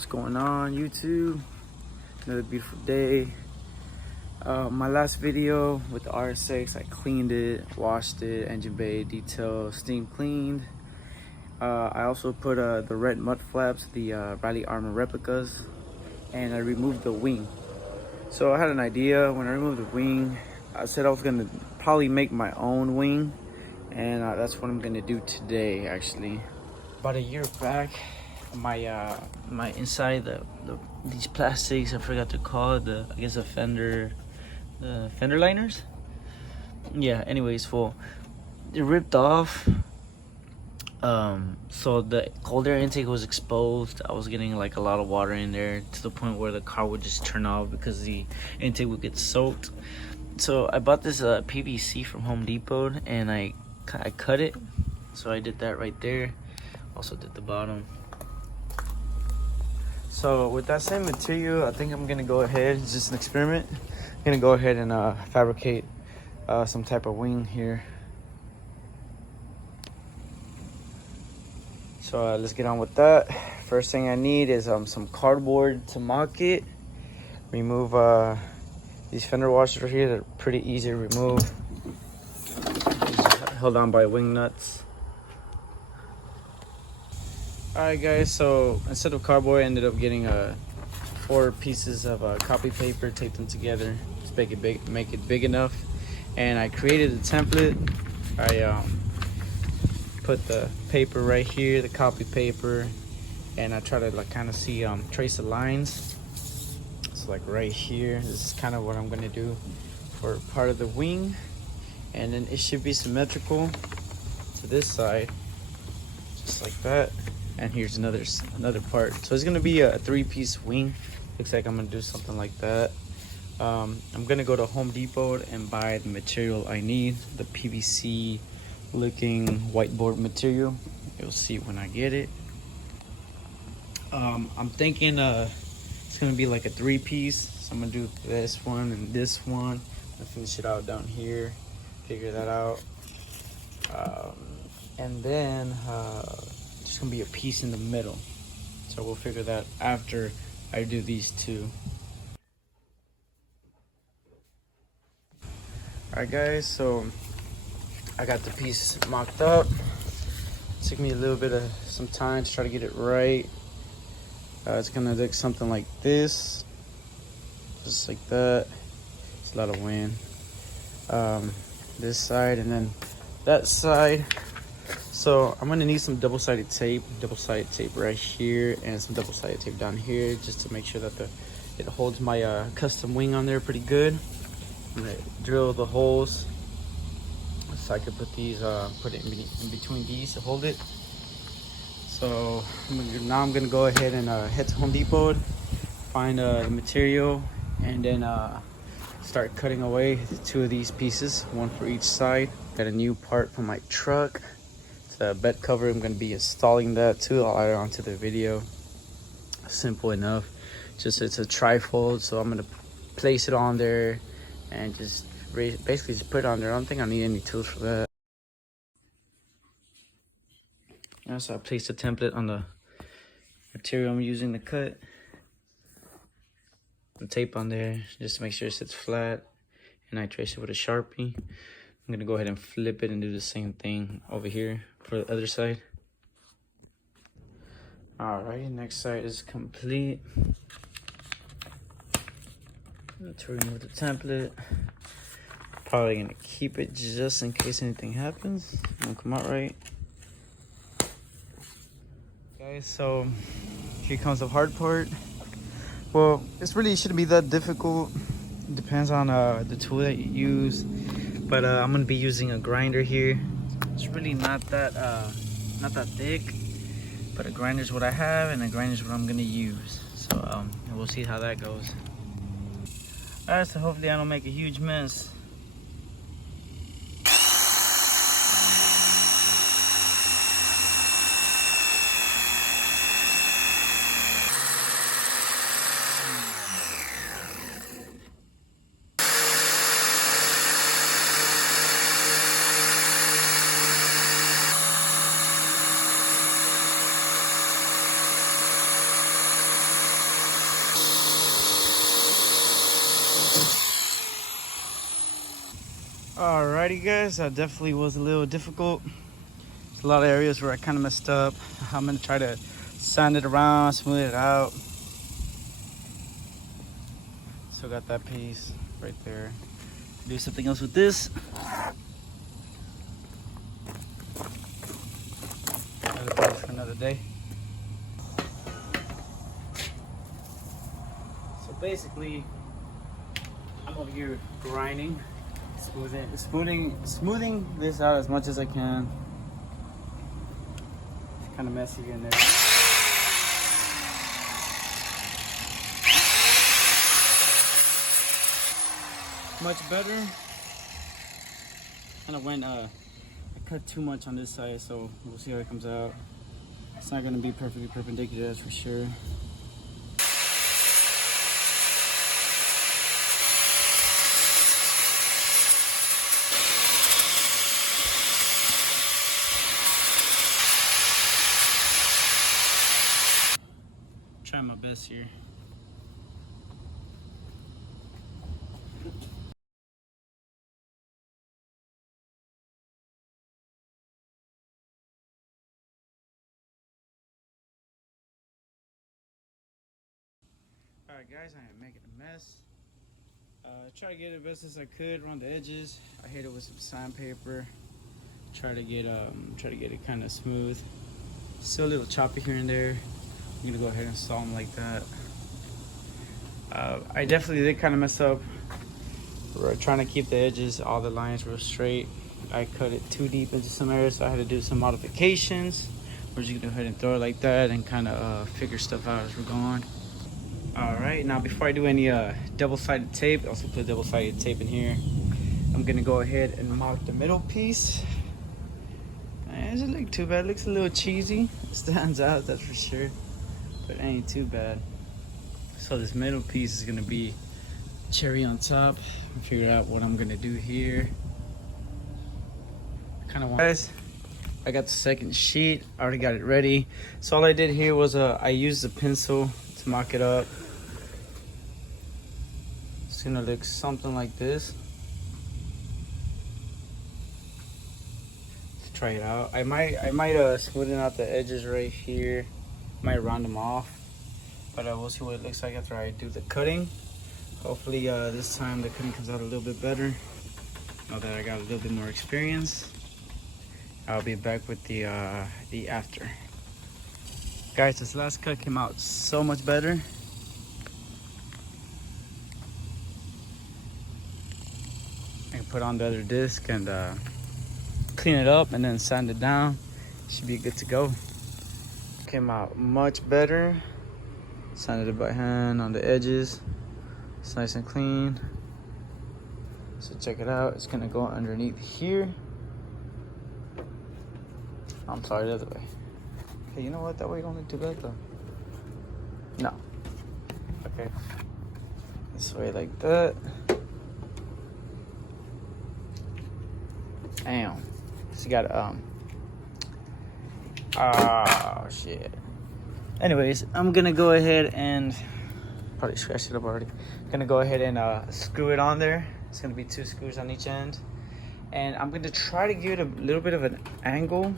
What's going on, YouTube? Another beautiful day. My last video with the RS6, I cleaned it, washed it, engine bay, detail, steam cleaned. I also put the red mud flaps, the Riley Armor replicas, and I removed the wing. So I had an idea. When I removed the wing, I said I was gonna probably make my own wing, and that's what I'm gonna do today. Actually, about a year back, my inside these plastics, I forgot to call it, I guess the fender liners. Yeah. Anyways, it ripped off. So the cold air intake was exposed. I was getting like a lot of water in there to the point where the car would just turn off because the intake would get soaked. So I bought this PVC from Home Depot, and I cut it. So I did that right there. Also did the bottom. So with that same material, I think I'm gonna go ahead, it's just an experiment. I'm gonna go ahead and fabricate some type of wing here. So let's get on with that. First thing I need is some cardboard to mock it. Remove these fender washers right here. They're pretty easy to remove. Held on by wing nuts. Alright guys, so instead of cardboard, I ended up getting 4 pieces of copy paper, taped them together to make it big enough. And I created a template. I put the paper right here, the copy paper, and I try to like kind of see trace the lines. So like right here, this is kind of what I'm gonna do for part of the wing, and then it should be symmetrical to this side, just like that. And here's another part. So it's gonna be a 3-piece wing. Looks like I'm gonna do something like that. I'm gonna go to Home Depot and buy the material I need, the PVC looking whiteboard material. You'll see when I get it. I'm thinking it's gonna be like a 3-piece. So I'm gonna do this one and this one and finish it out down here, figure that out. And then there's gonna be a piece in the middle, so we'll figure that after I do these two. Alright guys, so I got the piece mocked up. It took me a little bit of some time to try to get it right. It's gonna look something like this, just like that. It's a lot of wind. This side and then that side. So I'm gonna need some double-sided tape right here, and some double-sided tape down here, just to make sure that it holds my custom wing on there pretty good. I'm gonna drill the holes so I could put these, put it in between these to hold it. So now I'm gonna go ahead and head to Home Depot, find the material, and then start cutting away 2 of these pieces, 1 for each side. Got a new part for my truck. The bed cover, I'm going to be installing that too. I'll add it onto the video. Simple enough. Just it's a trifold, so I'm going to place it on there and just basically just put it on there. I don't think I need any tools for that. So I placed the template on the material I'm using to cut. The tape on there just to make sure it sits flat, and I trace it with a Sharpie. I'm gonna go ahead and flip it and do the same thing over here for the other side. Alright, next side is complete. To remove the template. Probably gonna keep it just in case anything happens. It won't come out right. Guys, so here comes the hard part. Well, this really shouldn't be that difficult. It depends on the tool that you use. But I'm gonna be using a grinder here. It's really not that thick, but a grinder is what I have, and a grinder is what I'm gonna use. So we'll see how that goes. All right, so hopefully I don't make a huge mess. Alrighty guys, that definitely was a little difficult. There's a lot of areas where I kind of messed up. I'm gonna try to sand it around, smooth it out. Still got that piece right there. Do something else with this. Another piece for another day. So basically, I'm over here grinding, smoothing this out as much as I can. It's kind of messy in there. Much better. Kind of went, I cut too much on this side, so we'll see how it comes out. It's not going to be perfectly perpendicular, that's for sure. Trying my best here. Alright guys, I am making a mess. Try to get it best as I could around the edges. I hit it with some sandpaper. Try to get it kind of smooth. Still a little choppy here and there. I'm gonna go ahead and saw them like that. I definitely did kind of mess up. We're trying to keep the edges, all the lines real straight. I cut it too deep into some areas, so I had to do some modifications. We're just gonna go ahead and throw it like that and kind of figure stuff out as we're going. All right, now before I do any double-sided tape, also put double-sided tape in here. I'm gonna go ahead and mark the middle piece. It doesn't look too bad. It looks a little cheesy. It stands out, that's for sure, but it ain't too bad. So this middle piece is gonna be cherry on top. Figure out what I'm gonna do here. Guys, I got the second sheet. I already got it ready. So all I did here was I used a pencil to mock it up. It's gonna look something like this. Let's try it out. I might smoothen out the edges right here. Might round them off, but we'll see what it looks like after I do the cutting. Hopefully this time the cutting comes out a little bit better. Now that I got a little bit more experience, I'll be back with the after. Guys, this last cut came out so much better. I can put on the other disc and clean it up and then sand it down. Should be good to go. Came out much better. Sanded it by hand on the edges. It's nice and clean. So check it out. It's gonna go underneath here. I'm sorry, the other way. Okay, you know what? That way don't look too bad though. No. Okay. This way like that. Damn. So you got oh shit. Anyways, I'm gonna go ahead and probably scratched it up already. Gonna go ahead and screw it on there. It's gonna be 2 screws on each end, and I'm gonna try to give it a little bit of an angle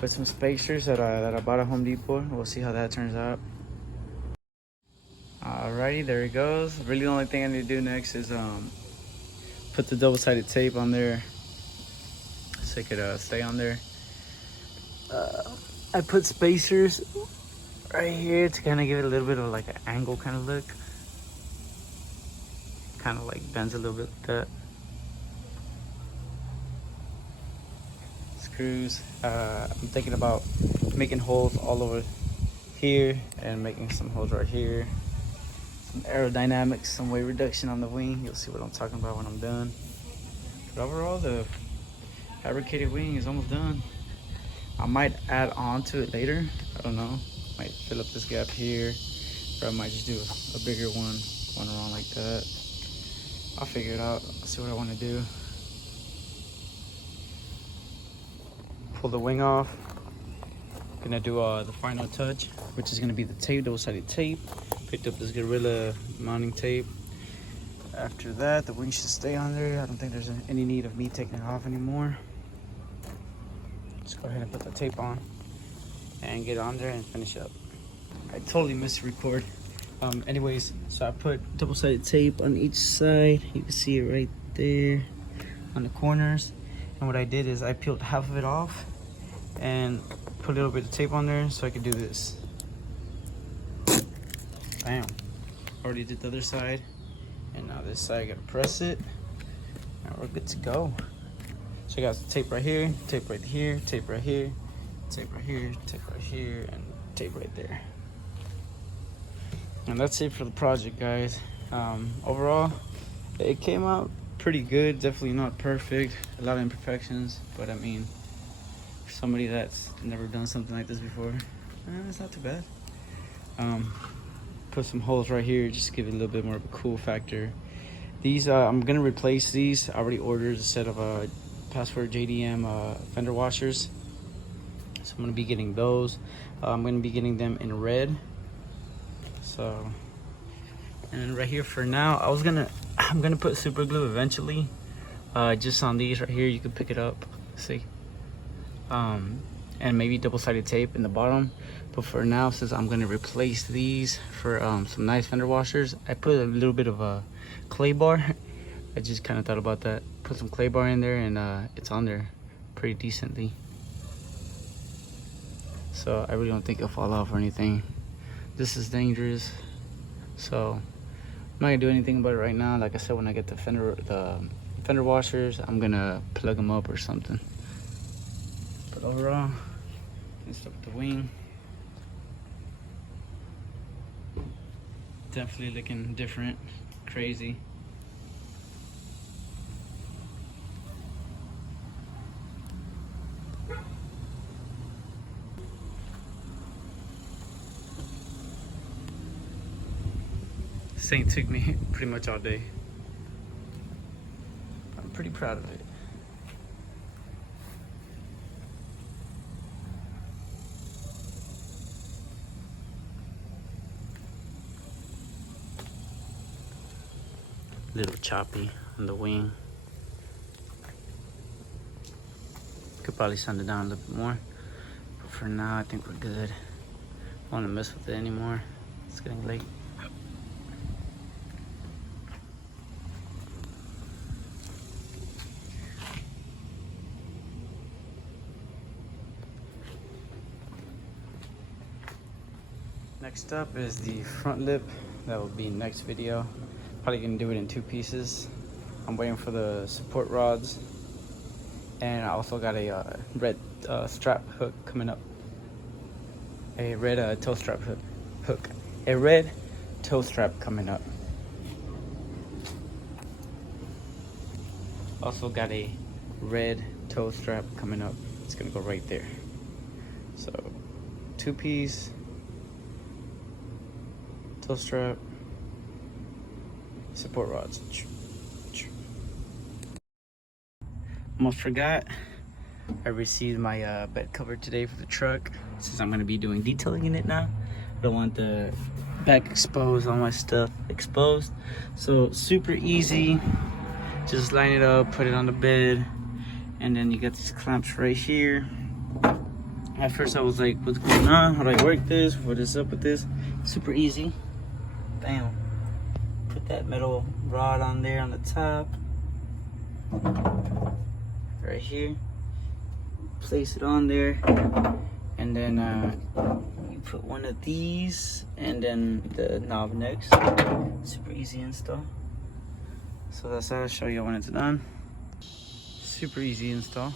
with some spacers that I bought at Home Depot. We'll see how that turns out. Alrighty, there it goes. Really, the only thing I need to do next is put the double-sided tape on there so it could stay on there. I put spacers right here to kind of give it a little bit of like an angle kind of look. Kind of like bends a little bit like that. Screws. I'm thinking about making holes all over here and making some holes right here. Some aerodynamics, some weight reduction on the wing. You'll see what I'm talking about when I'm done. But overall, the fabricated wing is almost done. I might add on to it later. I don't know. Might fill up this gap here, or I might just do a bigger one around like that. I'll figure it out. I'll see what I want to do. Pull the wing off. Gonna do the final touch, which is gonna be the tape, double-sided tape. Picked up this Gorilla mounting tape. After that, the wing should stay on there. I don't think there's any need of me taking it off anymore. Let's go ahead and put the tape on and get on there and finish up. I totally missed record. Anyways, so I put double-sided tape on each side. You can see it right there on the corners. And what I did is I peeled half of it off and put a little bit of tape on there so I could do this. Bam. Already did the other side. And now this side, I gotta press it. Now we're good to go. So I got tape right here, tape right here, tape right here, tape right here, tape right here, and tape right there. And that's it for the project, guys. Overall, it came out pretty good. Definitely not perfect. A lot of imperfections, but I mean, for somebody that's never done something like this before, it's not too bad. Put some holes right here, just give it a little bit more of a cool factor. These, I'm gonna replace these. I already ordered a set of Password JDM fender washers, so I'm gonna be getting those. I'm gonna be getting them in red. So, and right here for now, I'm gonna put super glue eventually, just on these right here. You can pick it up, see, and maybe double-sided tape in the bottom. But for now, since I'm gonna replace these for some nice fender washers, I put a little bit of a clay bar. I just kind of thought about that. Put some clay bar in there, and it's on there pretty decently. So I really don't think it'll fall off or anything. This is dangerous, so I'm not gonna do anything about it right now. Like I said, when I get the fender washers, I'm gonna plug them up or something. But overall, let's start with the wing. Definitely looking different, crazy. This thing took me pretty much all day. I'm pretty proud of it. Little choppy on the wing. Could probably sand it down a little bit more, but for now I think we're good. I don't want to mess with it anymore. It's getting late. Next up is the front lip. That will be next video. Probably gonna do it in 2 pieces. I'm waiting for the support rods, and I also got a red strap hook coming up. A red toe strap hook. A red toe strap coming up. Also got a red toe strap coming up. It's gonna go right there. So 2-piece toe strap, support rods. Almost forgot, I received my bed cover today for the truck, since I'm going to be doing detailing in it now. I don't want the back exposed, all my stuff exposed. So super easy, just line it up, put it on the bed, and then you got these clamps right here. At first I was like, what's going on? How do I work this? What is up with this? Super easy. Bam. Put that metal rod on there on the top. Right here. Place it on there. And then you put one of these and then the knob next. Super easy install. So that's how I'll show you when it's done. Super easy install.